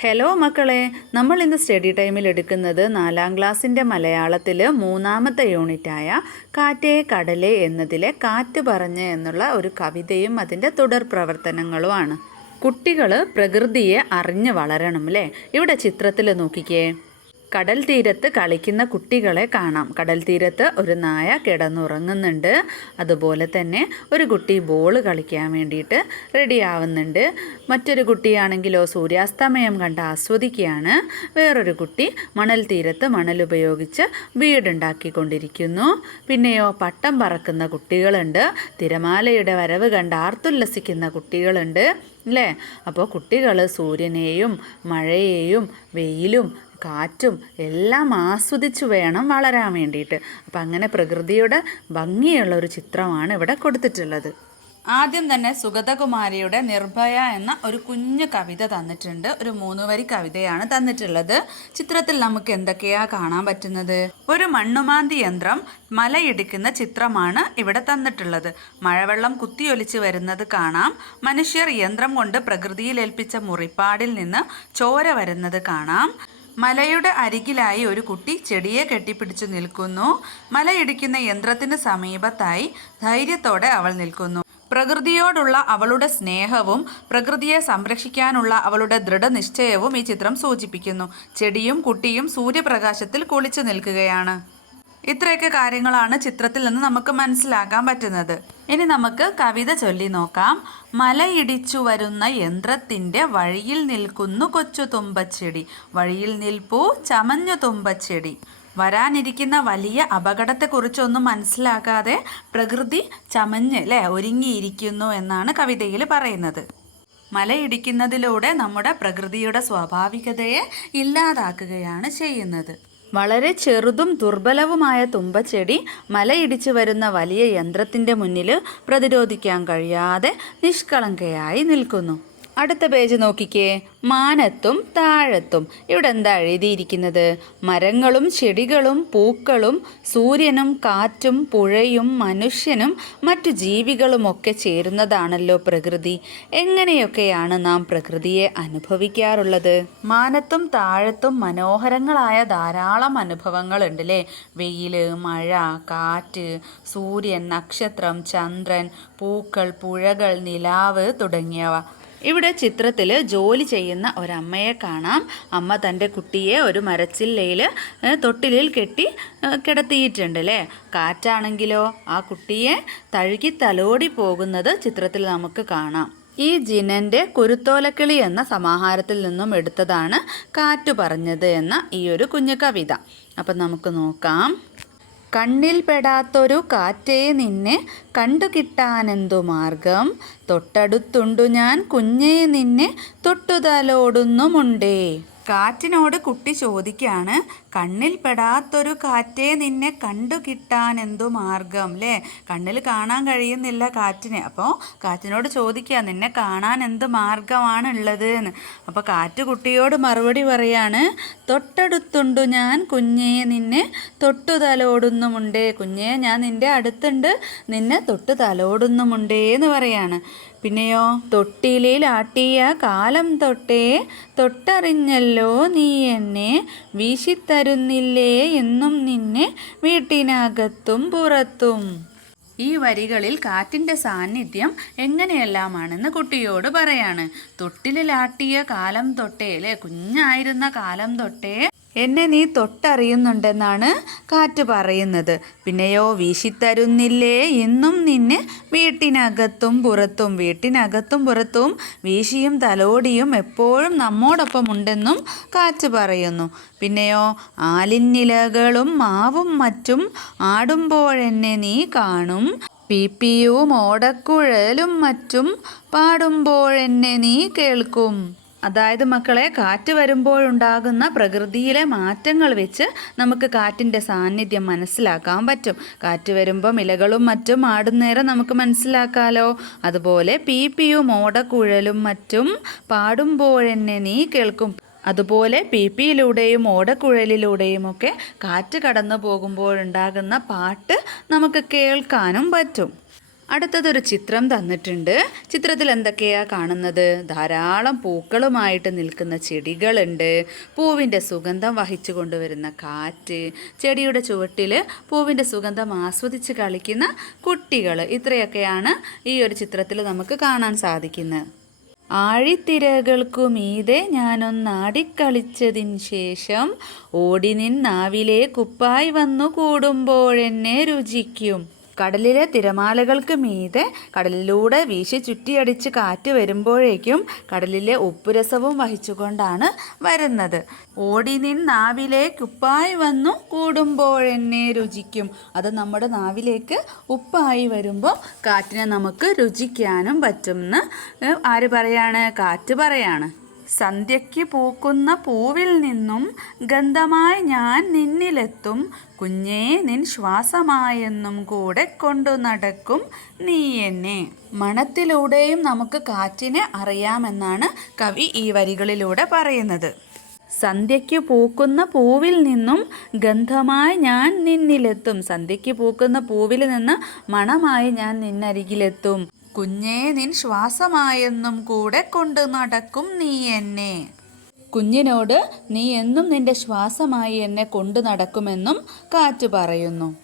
Hello മക്കളെ. നമ്മൾ ഇന്ന് സ്റ്റഡി ടൈമിൽ എടുക്കുന്നത് നാലാം ക്ലാസ്സിന്റെ മലയാളത്തിൽ മൂന്നാമത്തെ യൂണിറ്റായ കാറ്റേ കടലേ എന്നതിലെ കാറ്റ് പറഞ്ഞ് എന്നുള്ള ഒരു കവിതയും അതിന്റെ തുടർ പ്രവർത്തനങ്ങളുമാണ് കുട്ടികൾ പ്രകൃതിയെ അറിഞ്ഞ് വളരണം അല്ലേ ഇവിടെ ചിത്രത്തിൽ നോക്കിക്കേ. കടൽ തീരത്ത് കളിക്കുന്ന കുട്ടികളെ കാണാം. കടൽ തീരത്ത് ഒരു നായ കിടന്നുറങ്ങുന്നുണ്ട്. അതുപോലെ തന്നെ ഒരു കുട്ടി ബോൾ കളിക്കാൻ വേണ്ടിയിട്ട് റെഡിയാവുന്നുണ്ട് മറ്റൊരു കുട്ടിയാണെങ്കിലോ സൂര്യാസ്തമയം കണ്ട് ആസ്വദിക്കുകയാണ്. വേറൊരു കുട്ടി മണൽ തീരത്ത് മണൽ ഉപയോഗിച്ച് വീടുണ്ടാക്കിക്കൊണ്ടിരിക്കുന്നു. പിന്നെയോ പട്ടം പറക്കുന്ന കുട്ടികളുണ്ട്. തിരമാലയുടെ വരവ് കണ്ട് ആർത്തുല്ലസിക്കുന്ന കുട്ടികളുണ്ട്. അല്ലേ അപ്പോൾ കുട്ടികൾ സൂര്യനെയും മഴയെയും വെയിലും കാറ്റും എല്ലാം ആസ്വദിച്ച് വേണം വളരാൻ വേണ്ടിയിട്ട്. അപ്പം അങ്ങനെ പ്രകൃതിയുടെ ഭംഗിയുള്ള ഒരു ചിത്രമാണ് ഇവിടെ കൊടുത്തിട്ടുള്ളത്. ആദ്യം തന്നെ സുഗതകുമാരിയുടെ നിർഭയ എന്ന ഒരു കുഞ്ഞു കവിത തന്നിട്ടുണ്ട്. ഒരു മൂന്ന് വരി കവിതയാണ് തന്നിട്ടുള്ളത്. ചിത്രത്തിൽ നമുക്ക് എന്തൊക്കെയാ കാണാൻ പറ്റുന്നത്? ഒരു മണ്ണുമാന്തി യന്ത്രം മലയിടിക്കുന്ന ചിത്രമാണ് ഇവിടെ തന്നിട്ടുള്ളത്. മഴവെള്ളം കുത്തിയൊലിച്ച് വരുന്നത് കാണാം. മനുഷ്യർ യന്ത്രം കൊണ്ട് പ്രകൃതിയിൽ ഏൽപ്പിച്ച മുറിപ്പാടിൽ നിന്ന് ചോര വരുന്നത് കാണാം. മലയുടെ അരികിലായി ഒരു കുട്ടി ചെടിയെ കെട്ടിപ്പിടിച്ച് നിൽക്കുന്നു. മലയിടിക്കുന്ന യന്ത്രത്തിന് സമീപത്തായി ധൈര്യത്തോടെ അവൾ നിൽക്കുന്നു. പ്രകൃതിയോടുള്ള അവളുടെ സ്നേഹവും പ്രകൃതിയെ സംരക്ഷിക്കാനുള്ള അവളുടെ ദൃഢനിശ്ചയവും ഈ ചിത്രം സൂചിപ്പിക്കുന്നു. ചെടിയും കുട്ടിയും സൂര്യപ്രകാശത്തിൽ കുളിച്ചു നിൽക്കുകയാണ്. ഇത്രയൊക്കെ കാര്യങ്ങളാണ് ചിത്രത്തിൽ നിന്ന് നമുക്ക് മനസ്സിലാക്കാൻ പറ്റുന്നത്. ഇനി നമുക്ക് കവിത ചൊല്ലി നോക്കാം. മലയിടിച്ചു വരുന്ന യന്ത്രത്തിന്റെ വഴിയിൽ നിൽക്കുന്നു കൊച്ചു തുമ്പച്ചെടി. വഴിയിൽ നിൽപ്പൂ ചമഞ്ഞു തുമ്പച്ചെടി. വരാനിരിക്കുന്ന വലിയ അപകടത്തെക്കുറിച്ചൊന്നും മനസ്സിലാക്കാതെ പ്രകൃതി ചമഞ്ഞ് അല്ലേ ഒരുങ്ങിയിരിക്കുന്നു എന്നാണ് കവിതയിൽ പറയുന്നത്. മലയിടിക്കുന്നതിലൂടെ നമ്മുടെ പ്രകൃതിയുടെ സ്വാഭാവികതയെ ഇല്ലാതാക്കുകയാണ് ചെയ്യുന്നത്. വളരെ ചെറുതും ദുർബലവുമായ തുമ്പച്ചെടി മലയിടിച്ചു വരുന്ന വലിയ യന്ത്രത്തിന്റെ മുന്നിൽ പ്രതിരോധിക്കാൻ കഴിയാതെ നിഷ്കളങ്കയായി നിൽക്കുന്നു. അടുത്ത പേജ് നോക്കിക്കേ. മാനത്തും താഴത്തും. ഇവിടെ എന്താ എഴുതിയിരിക്കുന്നത്? മരങ്ങളും ചെടികളും പൂക്കളും സൂര്യനും കാറ്റും പുഴയും മനുഷ്യനും മറ്റു ജീവികളും ഒക്കെ ചേരുന്നതാണല്ലോ പ്രകൃതി. എങ്ങനെയൊക്കെയാണ് നാം പ്രകൃതിയെ അനുഭവിക്കാറുള്ളത്? മാനത്തും താഴത്തും മനോഹരങ്ങളായ ധാരാളം അനുഭവങ്ങളുണ്ട് അല്ലേ വെയിൽ മഴ കാറ്റ് സൂര്യൻ നക്ഷത്രം ചന്ദ്രൻ പൂക്കൾ പുഴകൾ നിലാവ് തുടങ്ങിയവ. ഇവിടെ ചിത്രത്തിൽ ജോലി ചെയ്യുന്ന ഒരമ്മയെ കാണാം. അമ്മ തന്റെ കുട്ടിയെ ഒരു മരച്ചില്ലയിൽ തൊട്ടിലിൽ കെട്ടി കിടത്തിയിട്ടുണ്ട് അല്ലേ കാറ്റാണെങ്കിലോ? ആ കുട്ടിയെ തഴുകി തലോടി പോകുന്നത് ചിത്രത്തിൽ നമുക്ക് കാണാം. ഈ ജിനന്റെ കുരുത്തോലക്കിളി എന്ന സമാഹാരത്തിൽ നിന്നും എടുത്തതാണ് കാറ്റു പറഞ്ഞത് എന്ന ഈ ഒരു കുഞ്ഞു കവിത. അപ്പം നമുക്ക് നോക്കാം. കണ്ണിൽ പെടാത്തൊരു കാറ്റേ നിന്നെ കണ്ടു കിട്ടാനെന്തു മാർഗം? തൊട്ടടുത്തുണ്ടു ഞാൻ കുഞ്ഞേ നിന്നെ തൊട്ടുതലോടുന്നുമുണ്ടേ. കാറ്റിനോട് കുട്ടി ചോദിക്കാണ് കണ്ണിൽ പെടാത്തൊരു കാറ്റേ നിന്നെ കണ്ടു കിട്ടാൻ എന്തു മാർഗം അല്ലേ കണ്ണിൽ കാണാൻ കഴിയുന്നില്ല കാറ്റിനെ. അപ്പോൾ കാറ്റിനോട് ചോദിക്കുക നിന്നെ കാണാൻ എന്ത് മാർഗമാണ് ഉള്ളത് എന്ന് അപ്പോൾ കാറ്റ് കുട്ടിയോട് മറുപടി പറയാണ് തൊട്ടടുത്തുണ്ടു ഞാൻ കുഞ്ഞേ നിന്നെ തൊട്ടു തലോടുന്നുമുണ്ടേ കുഞ്ഞേ ഞാൻ നിന്റെ അടുത്തുണ്ട് നിന്നെ തൊട്ടു തലോടുന്നുമുണ്ടേ എന്ന് പറയാണ്. പിന്നെയോ തൊട്ടിലിലാട്ടിയ കാലം തൊട്ടേ തൊട്ടറിഞ്ഞല്ലോ നീ എന്നെ വീശിത്തരുന്നില്ലേ എന്നും നിന്നെ വീട്ടിനകത്തും പുറത്തും. ഈ വരികളിൽ കാറ്റിന്റെ സാന്നിധ്യം എങ്ങനെയെല്ലാമാണെന്ന് കുട്ടിയോട് പറയാണ്. തൊട്ടിലിലാട്ടിയ കാലം തൊട്ടേ അല്ലേ? കുഞ്ഞായിരുന്ന കാലം തൊട്ടേ എന്നെ നീ തൊട്ടറിയുന്നുണ്ടെന്നാണ് കാറ്റ് പറയുന്നത്. പിന്നെയോ വീശിത്തരുന്നില്ലേ? എന്നും നിന്നെ വീട്ടിനകത്തും പുറത്തും വീട്ടിനകത്തും പുറത്തും വീശിയും തലോടിയും എപ്പോഴും നമ്മോടൊപ്പം ഉണ്ടെന്നും കാറ്റ് പറയുന്നു. പിന്നെയോ ആലിന്നിലകളും മാവും മറ്റും ആടുമ്പോഴെന്നെ നീ കാണും. പിപ്പിയും ഓടക്കുഴലും മറ്റും പാടുമ്പോൾ എന്നെ നീ കേൾക്കും. അതായത് മക്കളെ കാറ്റ് വരുമ്പോഴുണ്ടാകുന്ന പ്രകൃതിയിലെ മാറ്റങ്ങൾ വെച്ച് നമുക്ക് കാറ്റിന്റെ സാന്നിധ്യം മനസ്സിലാക്കാൻ പറ്റും. കാറ്റ് വരുമ്പം ഇലകളും മറ്റും ആടുന്നേരം നമുക്ക് മനസ്സിലാക്കാലോ. അതുപോലെ പീപ്പിയും ഓടക്കുഴലും മറ്റും പാടുമ്പോഴെന്നെ നീ കേൾക്കും. അതുപോലെ പി പിയിലൂടെയും ഓടക്കുഴലിലൂടെയും ഒക്കെ കാറ്റ് കടന്നു പോകുമ്പോഴുണ്ടാകുന്ന പാട്ട് നമുക്ക് കേൾക്കാനും പറ്റും. അടുത്തതൊരു ചിത്രം തന്നിട്ടുണ്ട്. ചിത്രത്തിൽ എന്തൊക്കെയാണ് കാണുന്നത്? ധാരാളം പൂക്കളുമായിട്ട് നിൽക്കുന്ന ചെടികളുണ്ട്. പൂവിന്റെ സുഗന്ധം വഹിച്ചു കൊണ്ടുവരുന്ന കാറ്റ് ചെടിയുടെ ചുവട്ടിൽ പൂവിന്റെ സുഗന്ധം ആസ്വദിച്ച് കളിക്കുന്ന കുട്ടികൾ. ഇത്രയൊക്കെയാണ് ഈ ഒരു ചിത്രത്തിൽ നമുക്ക് കാണാൻ സാധിക്കുന്നത്. ആഴിത്തിരകൾക്കു മീതെ ഞാനൊന്നാടിക്കളിച്ചതിന് ശേഷം ഓടി നിൻ നാവിലെ കുപ്പായി വന്നു കൂടുമ്പോഴെന്നെ രുചിക്കും. കടലിലെ തിരമാലകൾക്ക് മീതെ കടലിലൂടെ വീശി ചുറ്റിയടിച്ച് കാറ്റ് വരുമ്പോഴേക്കും കടലിലെ ഉപ്പുരസവും വഹിച്ചുകൊണ്ടാണ് വരുന്നത്. ഓടി നിൻ ഉപ്പായി വന്നു കൂടുമ്പോഴെന്നെ രുചിക്കും. അത് നമ്മുടെ നാവിലേക്ക് ഉപ്പായി വരുമ്പോൾ കാറ്റിനെ നമുക്ക് രുചിക്കാനും പറ്റുമെന്ന് ആര് പറയാണ്? കാറ്റ് പറയാണ്. സന്ധ്യയ്ക്ക് പൂക്കുന്ന പൂവിൽ നിന്നും ഗന്ധമായി ഞാൻ നിന്നിലെത്തും. കുഞ്ഞേ നിൻ ശ്വാസമായെന്നും കൂടെ കൊണ്ടു നടക്കും നീ എന്നെ. മണത്തിലൂടെയും നമുക്ക് കാറ്റിനെ അറിയാമെന്നാണ് കവി ഈ വരികളിലൂടെ പറയുന്നത്. സന്ധ്യയ്ക്ക് പൂക്കുന്ന പൂവിൽ നിന്നും ഗന്ധമായി ഞാൻ നിന്നിലെത്തും. സന്ധ്യയ്ക്ക് പൂക്കുന്ന പൂവിൽ നിന്ന് മണമായി ഞാൻ നിന്നരികിലെത്തും. കുഞ്ഞേ നിൻ ശ്വാസമായെന്നും കൂടെ കൊണ്ട് നടക്കും നീ എന്നെ. കുഞ്ഞിനോട് നീ എന്നും നിന്റെ ശ്വാസമായി എന്നെ കൊണ്ടു നടക്കുമെന്നും കാറ്റ് പറയുന്നു.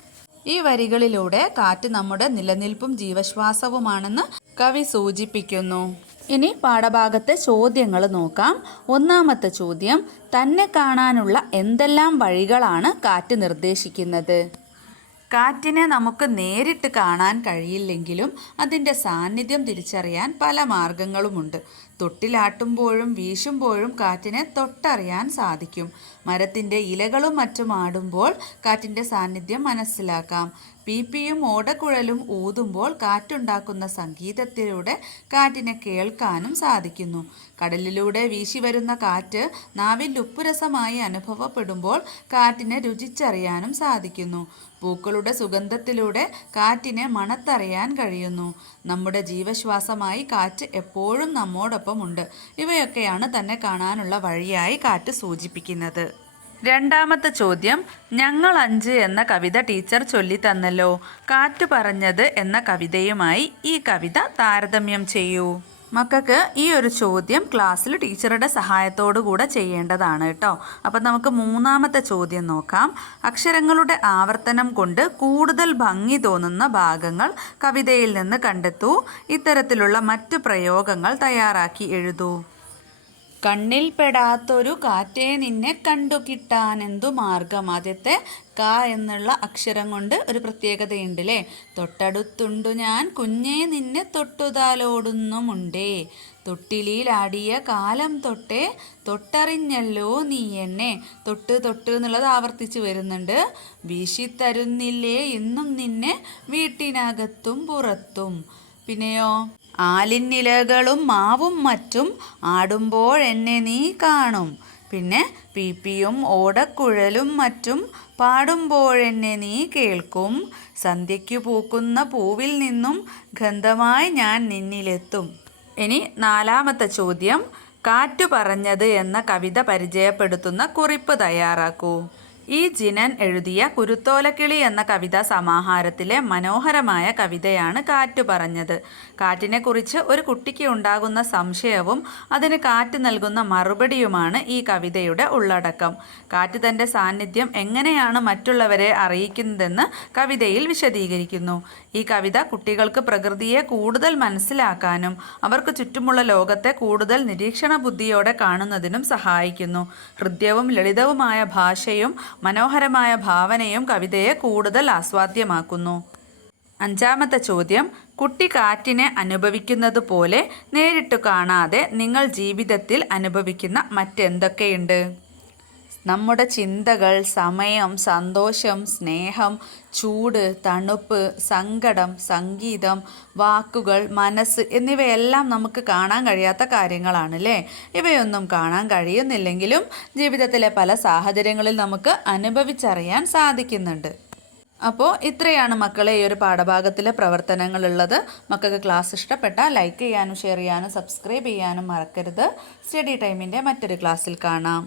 ഈ വരികളിലൂടെ കാറ്റ് നമ്മുടെ നിലനിൽപ്പും ജീവശ്വാസവുമാണെന്ന് കവി സൂചിപ്പിക്കുന്നു. ഇനി പാഠഭാഗത്തെ ചോദ്യങ്ങൾ നോക്കാം. ഒന്നാമത്തെ ചോദ്യം തന്നെ കാണാനുള്ള എന്തെല്ലാം വഴികളാണ് കാറ്റ് നിർദ്ദേശിക്കുന്നത്? കാറ്റിനെ നമുക്ക് നേരിട്ട് കാണാൻ കഴിയില്ലെങ്കിലും അതിന്റെ സാന്നിധ്യം തിരിച്ചറിയാൻ പല മാർഗങ്ങളുമുണ്ട്. തൊട്ടിലാട്ടുമ്പോഴും വീശുമ്പോഴും കാറ്റിനെ തൊട്ടറിയാൻ സാധിക്കും. മരത്തിന്റെ ഇലകളും മറ്റും ആടുമ്പോൾ കാറ്റിന്റെ സാന്നിധ്യം മനസ്സിലാക്കാം. പീപ്പിയും ഓടക്കുഴലും ഊതുമ്പോൾ കാറ്റുണ്ടാക്കുന്ന സംഗീതത്തിലൂടെ കാറ്റിനെ കേൾക്കാനും സാധിക്കുന്നു. കടലിലൂടെ വീശി വരുന്ന കാറ്റ് നാവിൽ ഉപ്പുരസമായി അനുഭവപ്പെടുമ്പോൾ കാറ്റിനെ രുചിച്ചറിയാനും സാധിക്കുന്നു. പൂക്കളുടെ സുഗന്ധത്തിലൂടെ കാറ്റിനെ മണത്തറിയാൻ കഴിയുന്നു. നമ്മുടെ ജീവശ്വാസമായി കാറ്റ് എപ്പോഴും നമ്മോടൊപ്പമുണ്ട്. ഇവയൊക്കെയാണ് തന്നെ കാണാനുള്ള വഴിയായി കാറ്റ് സൂചിപ്പിക്കുന്നത്. രണ്ടാമത്തെ ചോദ്യം ഞങ്ങൾ അഞ്ച് എന്ന കവിത ടീച്ചർ ചൊല്ലിത്തന്നല്ലോ. കാറ്റു പറഞ്ഞത് എന്ന കവിതയുമായി ഈ കവിത താരതമ്യം ചെയ്യൂ. മക്കൾക്ക് ഈ ഒരു ചോദ്യം ക്ലാസ്സിൽ ടീച്ചറുടെ സഹായത്തോടു കൂടെ ചെയ്യേണ്ടതാണ് കേട്ടോ. അപ്പം നമുക്ക് മൂന്നാമത്തെ ചോദ്യം നോക്കാം. അക്ഷരങ്ങളുടെ ആവർത്തനം കൊണ്ട് കൂടുതൽ ഭംഗി തോന്നുന്ന ഭാഗങ്ങൾ കവിതയിൽ നിന്ന് കണ്ടെത്തൂ. ഇത്തരത്തിലുള്ള മറ്റു പ്രയോഗങ്ങൾ തയ്യാറാക്കി എഴുതൂ. കണ്ണിൽ പെടാത്തൊരു കാറ്റേ നിന്നെ കണ്ടു കിട്ടാനെന്തു മാർഗം? ആദ്യത്തെ ക എന്നുള്ള അക്ഷരം കൊണ്ട് ഒരു പ്രത്യേകതയുണ്ട് അല്ലേ തൊട്ടടുത്തുണ്ടു ഞാൻ കുഞ്ഞേ നിന്നെ തൊട്ടുതാലോടുന്നുമുണ്ടേ. തൊട്ടിലിയിലാടിയ കാലം തൊട്ടേ തൊട്ടറിഞ്ഞല്ലോ നീ എന്നെ. തൊട്ട് തൊട്ട് എന്നുള്ളത് ആവർത്തിച്ച് വരുന്നുണ്ട്. വീശിത്തരുന്നില്ലേ എന്നും നിന്നെ വീട്ടിനകത്തും പുറത്തും. പിന്നെയോ? ആലിന്നിലകളും മാവും മറ്റും ആടുമ്പോഴെന്നെ നീ കാണും. പിന്നെ പീപ്പിയും ഓടക്കുഴലും മറ്റും പാടുമ്പോഴെന്നെ നീ കേൾക്കും. സന്ധ്യയ്ക്കു പൂക്കുന്ന പൂവിൽ നിന്നും ഗന്ധമായി ഞാൻ നിന്നിലെത്തും. ഇനി നാലാമത്തെ ചോദ്യം. കാറ്റു പറഞ്ഞത് എന്ന കവിത പരിചയപ്പെടുത്തുന്ന കുറിപ്പ് തയ്യാറാക്കൂ. ഈ ജിനൻ എഴുതിയ കുരുത്തോലക്കിളി എന്ന കവിതാ സമാഹാരത്തിലെ മനോഹരമായ കവിതയാണ് കാറ്റ് പറഞ്ഞത്. കാറ്റിനെക്കുറിച്ച് ഒരു കുട്ടിക്ക് ഉണ്ടാകുന്ന സംശയവും അതിന് കാറ്റ് നൽകുന്ന മറുപടിയുമാണ് ഈ കവിതയുടെ ഉള്ളടക്കം. കാറ്റ് തന്റെ സാന്നിധ്യം എങ്ങനെയാണ് മറ്റുള്ളവരെ അറിയിക്കുന്നതെന്ന് കവിതയിൽ വിശദീകരിക്കുന്നു. ഈ കവിത കുട്ടികൾക്ക് പ്രകൃതിയെ കൂടുതൽ മനസ്സിലാക്കാനും അവർക്ക് ചുറ്റുമുള്ള ലോകത്തെ കൂടുതൽ നിരീക്ഷണ ബുദ്ധിയോടെ കാണുന്നതിനും സഹായിക്കുന്നു. ഹൃദ്യവും ലളിതവുമായ ഭാഷയും മനോഹരമായ ഭാവനയും കവിതയെ കൂടുതൽ ആസ്വാദ്യമാക്കുന്നു. അഞ്ചാമത്തെ ചോദ്യം കുട്ടി കാറ്റിനെ അനുഭവിക്കുന്നത് പോലെ നേരിട്ട് കാണാതെ നിങ്ങൾ ജീവിതത്തിൽ അനുഭവിക്കുന്ന മറ്റെന്തൊക്കെയുണ്ട്? നമ്മുടെ ചിന്തകൾ സമയം സന്തോഷം സ്നേഹം ചൂട് തണുപ്പ് സങ്കടം സംഗീതം വാക്കുകൾ മനസ്സ് എന്നിവയെല്ലാം നമുക്ക് കാണാൻ കഴിയാത്ത കാര്യങ്ങളാണ് അല്ലേ ഇവയൊന്നും കാണാൻ കഴിയുന്നില്ലെങ്കിലും ജീവിതത്തിലെ പല സാഹചര്യങ്ങളിൽ നമുക്ക് അനുഭവിച്ചറിയാൻ സാധിക്കുന്നുണ്ട്. അപ്പോൾ ഇത്രയാണ് മക്കളെ ഈ ഒരു പാഠഭാഗത്തിലെ പ്രവർത്തനങ്ങളുള്ളത് മക്കൾക്ക് ക്ലാസ് ഇഷ്ടപ്പെട്ടാൽ ലൈക്ക് ചെയ്യാനും ഷെയർ ചെയ്യാനും സബ്സ്ക്രൈബ് ചെയ്യാനും മറക്കരുത്. സ്റ്റഡി ടൈമിന്റെ മറ്റൊരു ക്ലാസ്സിൽ കാണാം.